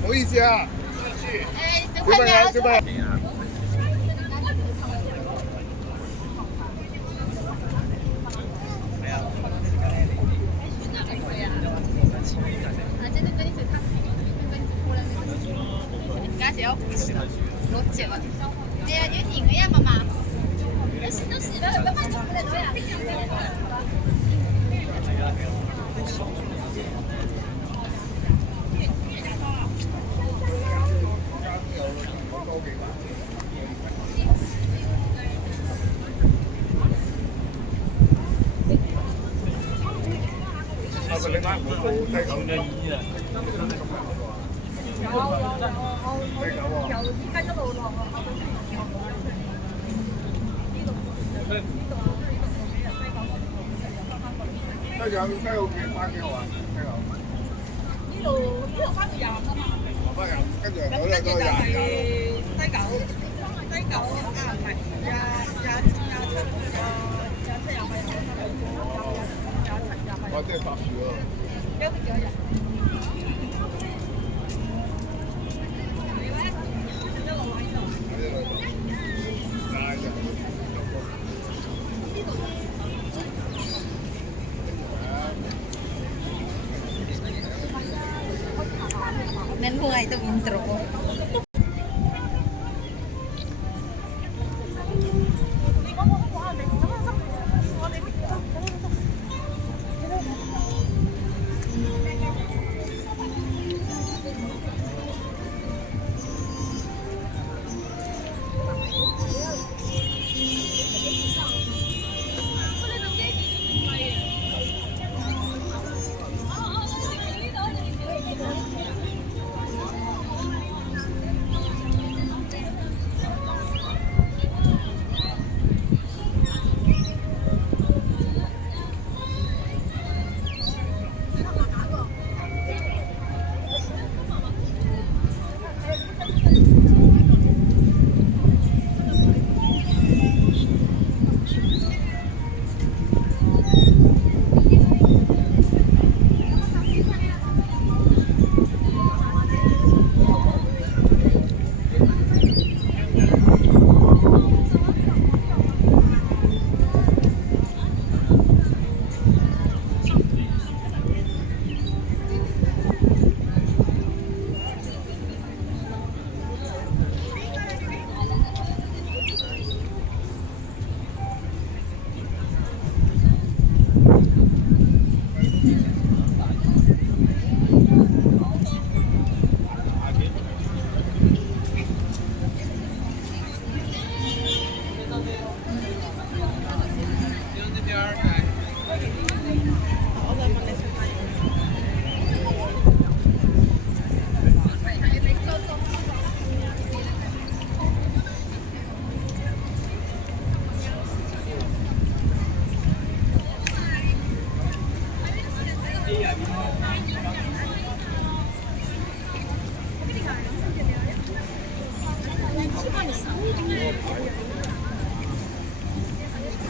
不好意思啊，哎，这边啊，这边。落脚了，哎呀，你停呀，妈妈。都洗了，爸爸走过来，对呀。西柚幾番幾好啊？呢度番到廿蚊啊！番廿，跟住嗰兩個廿。西九啊，唔係27。哦，即係搭住咯。幾多人？Nên mulai itu intro.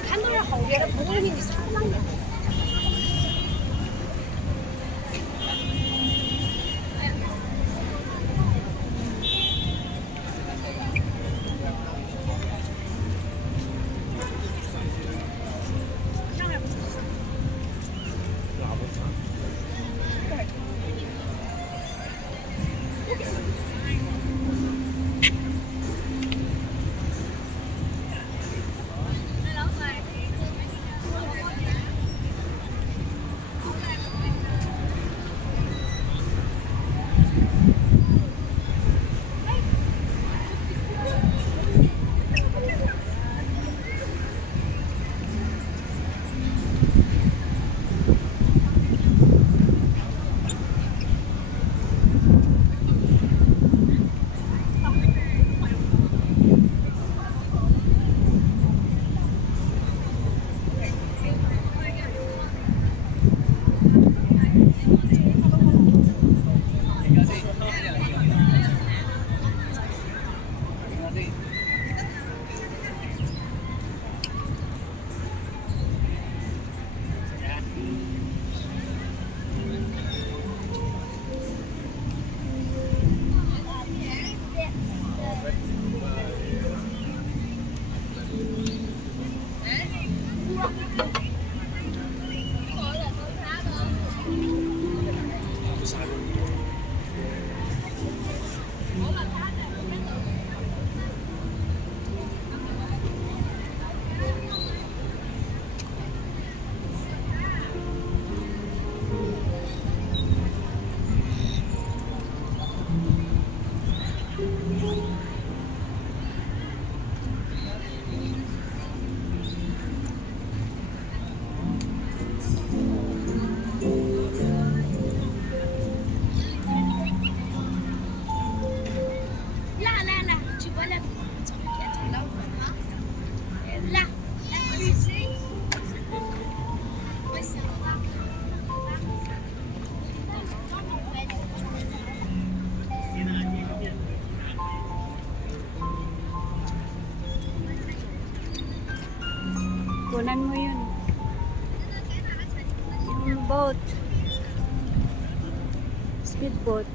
카메라后边的不会你上上的。boat. Speed boat.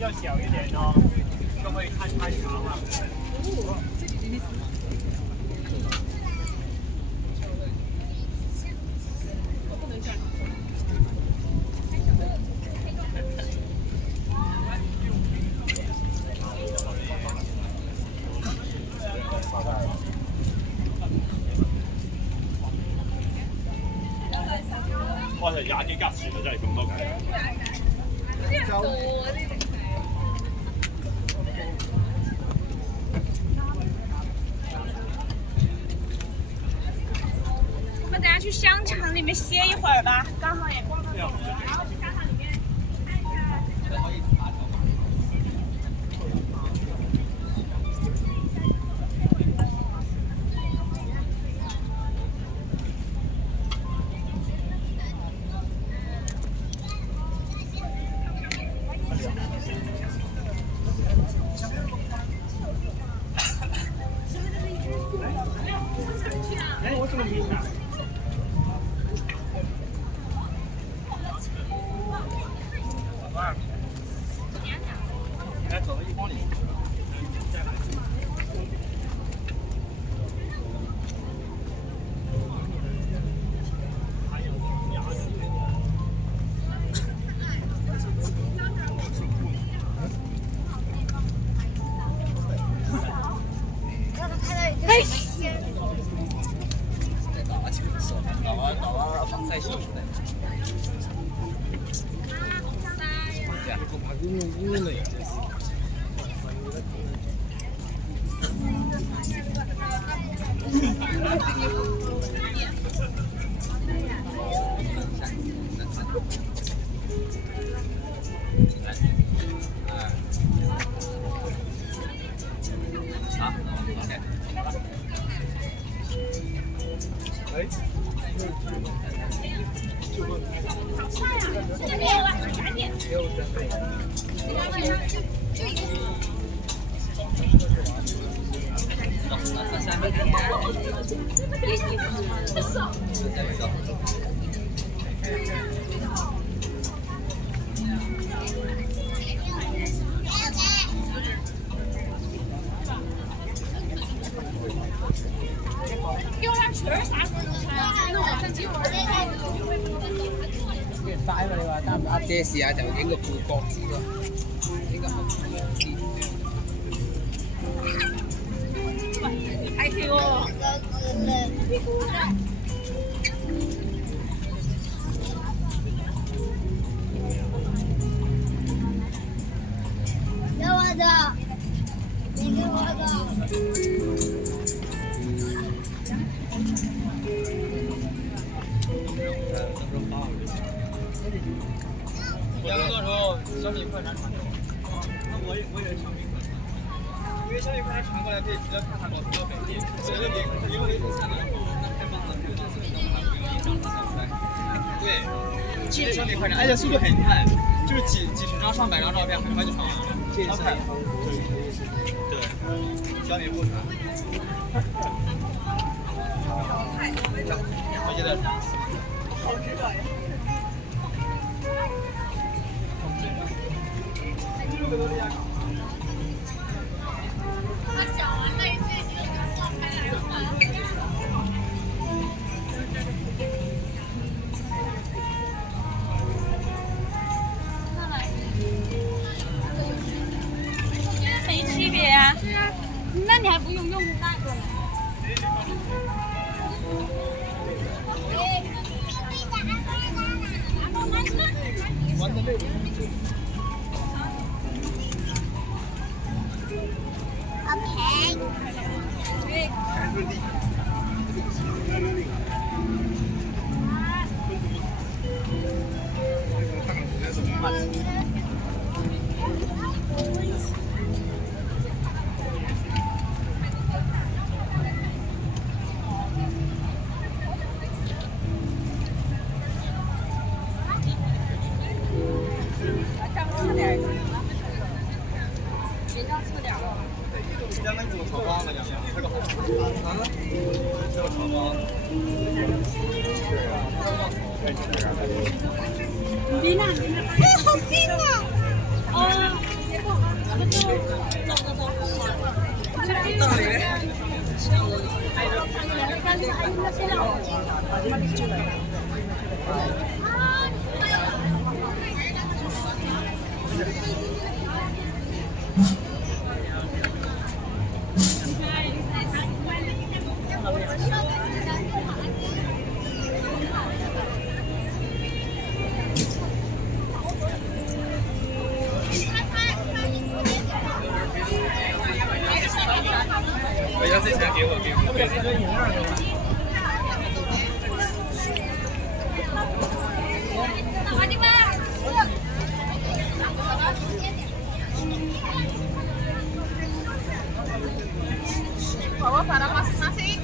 要小一点哦，因为太长了。我哋廿幾格船啊，真係咁多計。我们等下去香肠里面歇一会儿吧，刚好也逛到顶了，然后去香肠里面看一下。哎，我怎么没看？来走了1公里。這時啊就影個副角先咯，影個後邊。还行哦。给我的，你给我的。两个多时候小米快船传给我，那我以为小米快船，因为小米快船传过来可以直接看它保存到本地，所以因为下载后那开放了，开放了，它不用印章写出来。对，其实小米快船，而且速度很快，就是几十张上百张照片很快就传完了，超快。对，小米快船。我记得。他讲完那一句，你就给我放开来了吗？没区别啊。那你还不用那个呢？玩的累。两个做炒包的两样，这个好吃啊！这个炒包。哎，好近啊！哦，到里面。我要这钱给我，给我。Bawa barang masing-masing.